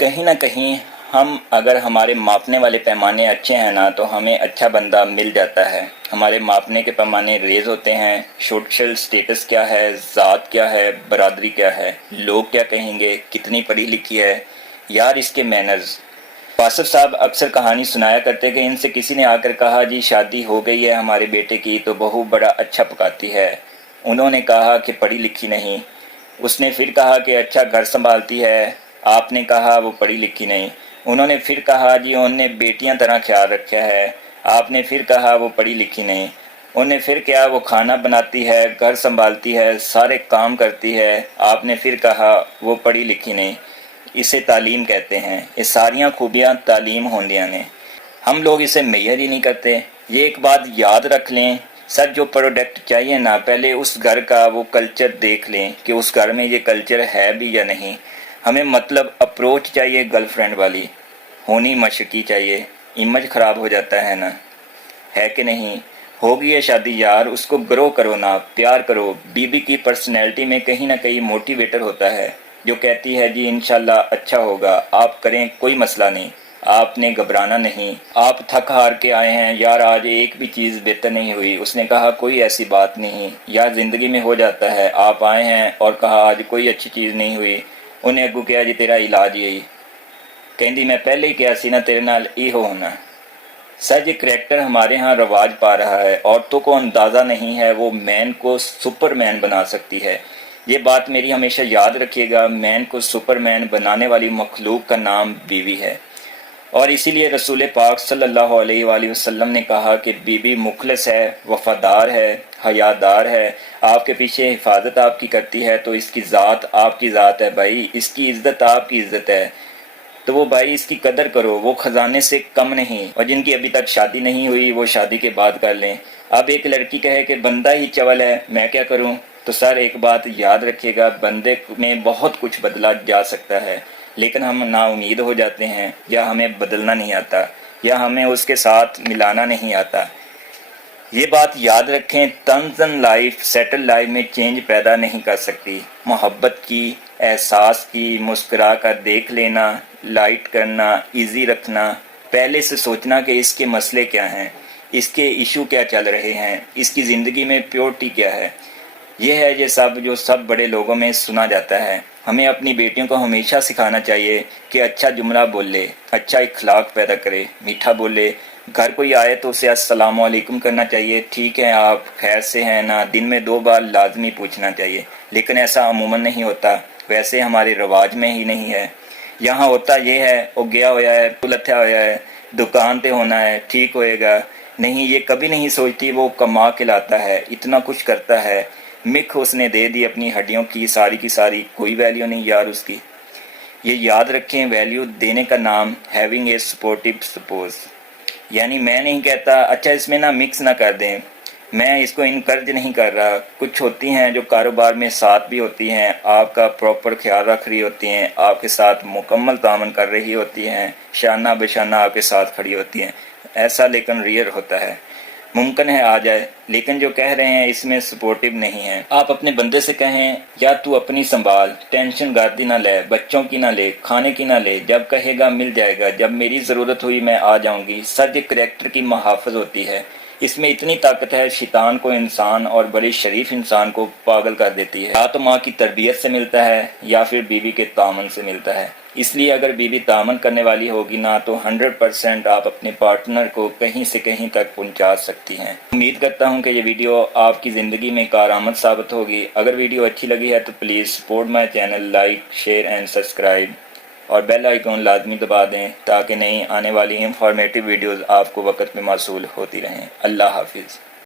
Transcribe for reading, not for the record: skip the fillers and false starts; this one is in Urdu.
کہیں نہ کہیں ہم اگر ہمارے ماپنے والے پیمانے اچھے ہیں نا تو ہمیں اچھا بندہ مل جاتا ہے۔ ہمارے ماپنے کے پیمانے ریز ہوتے ہیں، سوشل سٹیٹس کیا ہے، ذات کیا ہے، برادری کیا ہے، لوگ کیا کہیں گے، کتنی پڑھی لکھی ہے، یار اس کے مینرز۔ واصف صاحب اکثر کہانی سنایا کرتے کہ ان سے کسی نے آ کر کہا جی شادی ہو گئی ہے ہمارے بیٹے کی تو بہو بڑا اچھا پکاتی ہے۔ انہوں نے کہا کہ پڑھی لکھی نہیں۔ اس نے پھر کہا کہ اچھا گھر سنبھالتی ہے۔ آپ نے کہا وہ پڑھی لکھی نہیں۔ انہوں نے پھر کہا جی انہوں نے بیٹیاں طرح خیال رکھا ہے۔ آپ نے پھر کہا وہ پڑھی لکھی نہیں۔ انہوں نے پھر کیا وہ کھانا بناتی ہے، گھر سنبھالتی ہے، سارے کام کرتی ہے۔ آپ نے پھر کہا وہ پڑھی لکھی نہیں۔ اسے تعلیم کہتے ہیں۔ یہ ساریاں خوبیاں تعلیم ہوندیاں نے، ہم لوگ اسے معیار ہی نہیں کرتے۔ یہ ایک بات یاد رکھ لیں، سر جو پروڈکٹ چاہیے نا پہلے اس گھر کا وہ کلچر دیکھ لیں کہ اس گھر میں یہ کلچر ہے بھی یا نہیں۔ ہمیں مطلب اپروچ چاہیے گرل فرینڈ والی ہونی مشرقی چاہیے، امیج خراب ہو جاتا ہے نا، ہے کہ نہیں؟ ہوگی یہ شادی یار، اس کو گرو کرو نا، پیار کرو۔ بی بی کی پرسنالٹی میں کہیں نہ کہیں موٹیویٹر ہوتا ہے جو کہتی ہے جی انشاءاللہ اچھا ہوگا، آپ کریں کوئی مسئلہ نہیں، آپ نے گھبرانا نہیں۔ آپ تھک ہار کے آئے ہیں یار آج ایک بھی چیز بہتر نہیں ہوئی، اس نے کہا کوئی ایسی بات نہیں یار زندگی میں ہو جاتا ہے۔ آپ آئے ہیں اور کہا آج کوئی اچھی چیز نہیں ہوئی، انہیں اگو کیا جی تیرا علاج یہی کہندی میں پہلے ہی کیا سی نا تیرے نال یہ ہونا۔ سر یہ کریکٹر ہمارے ہاں رواج پا رہا ہے، عورتوں کو اندازہ نہیں ہے وہ مین کو سپر مین بنا سکتی ہے۔ یہ بات میری ہمیشہ یاد رکھیے گا، مین کو سپر مین بنانے والی مخلوق کا نام بیوی ہے، اور اسی لیے رسول پاک صلی اللہ علیہ وآلہ وسلم نے کہا کہ بیوی مخلص ہے، وفادار ہے، حیادار ہے، آپ کے پیچھے حفاظت آپ کی کرتی ہے تو اس کی ذات آپ کی ذات ہے بھائی، اس کی عزت آپ کی عزت ہے، تو وہ بھائی اس کی قدر کرو، وہ خزانے سے کم نہیں۔ اور جن کی ابھی تک شادی نہیں ہوئی وہ شادی کے بعد کر لیں۔ اب ایک لڑکی کہے کہ بندہ ہی چول ہے میں کیا کروں، تو سر ایک بات یاد رکھیے گا، بندے میں بہت کچھ بدلا جا سکتا ہے، لیکن ہم نا امید ہو جاتے ہیں، یا ہمیں بدلنا نہیں آتا، یا ہمیں اس کے ساتھ ملانا نہیں آتا۔ یہ بات یاد رکھیں، تنزن لائف سیٹل لائف میں چینج پیدا نہیں کر سکتی۔ محبت کی، احساس کی، مسکرا کر دیکھ لینا، لائٹ کرنا، ایزی رکھنا، پہلے سے سوچنا کہ اس کے مسئلے کیا ہیں، اس کے ایشو کیا چل رہے ہیں، اس کی زندگی میں پیورٹی کیا ہے۔ یہ ہے یہ سب جو سب بڑے لوگوں میں سنا جاتا ہے۔ ہمیں اپنی بیٹیوں کو ہمیشہ سکھانا چاہیے کہ اچھا جملہ بولے، اچھا اخلاق پیدا کرے، میٹھا بولے، گھر کوئی آئے تو اسے السلام علیکم کرنا چاہیے، ٹھیک ہے آپ خیر سے ہیں نا، دن میں 2 بار لازمی پوچھنا چاہیے، لیکن ایسا عموماً نہیں ہوتا، ویسے ہمارے رواج میں ہی نہیں ہے۔ یہاں ہوتا یہ ہے وہ گیا ہوا ہے، لتھیا ہوا ہے، دکان پہ ہونا ہے، ٹھیک ہوئے گا نہیں، یہ کبھی نہیں سوچتی وہ کما کے لاتا ہے، اتنا کچھ کرتا ہے، مکھ اس نے دے دی اپنی ہڈیوں کی ساری، کوئی ویلیو نہیں یار اس کی۔ یہ یاد رکھیں، ویلیو دینے کا نام ہیونگ اے سپورٹیو سپوز، یعنی میں نہیں کہتا اچھا اس میں نا مکس نہ کر دیں، میں اس کو انکرج نہیں کر رہا، کچھ ہوتی ہیں جو کاروبار میں ساتھ بھی ہوتی ہیں، آپ کا پراپر خیال رکھ رہی ہوتی ہیں، آپ کے ساتھ مکمل تعاون کر رہی ہوتی ہیں، شانہ بشانہ آپ کے ساتھ کھڑی ہوتی ہیں، ایسا لیکن ریئر ہوتا ہے، ممکن ہے آ جائے، لیکن جو کہہ رہے ہیں اس میں سپورٹیو نہیں ہے۔ آپ اپنے بندے سے کہیں یا تو اپنی سنبھال، ٹینشن گاردی نہ لے، بچوں کی نہ لے، کھانے کی نہ لے، جب کہے گا مل جائے گا، جب میری ضرورت ہوئی میں آ جاؤں گی۔ سر یہ کریکٹر کی محافظ ہوتی ہے، اس میں اتنی طاقت ہے، شیطان کو انسان اور بڑے شریف انسان کو پاگل کر دیتی ہے۔ یا تو ماں کی تربیت سے ملتا ہے یا پھر بیوی کے تعاون سے ملتا ہے، اس لیے اگر بیوی تعاون کرنے والی ہوگی نا تو 100% آپ اپنے پارٹنر کو کہیں سے کہیں تک پہنچا سکتی ہیں۔ امید کرتا ہوں کہ یہ ویڈیو آپ کی زندگی میں کارآمد ثابت ہوگی۔ اگر ویڈیو اچھی لگی ہے تو please support my channel, like, share and subscribe, اور بیل آئیکن لازمی دبا دیں تاکہ نئی آنے والی انفارمیٹیو ویڈیوز آپ کو وقت پہ موصول ہوتی رہیں۔ اللہ حافظ۔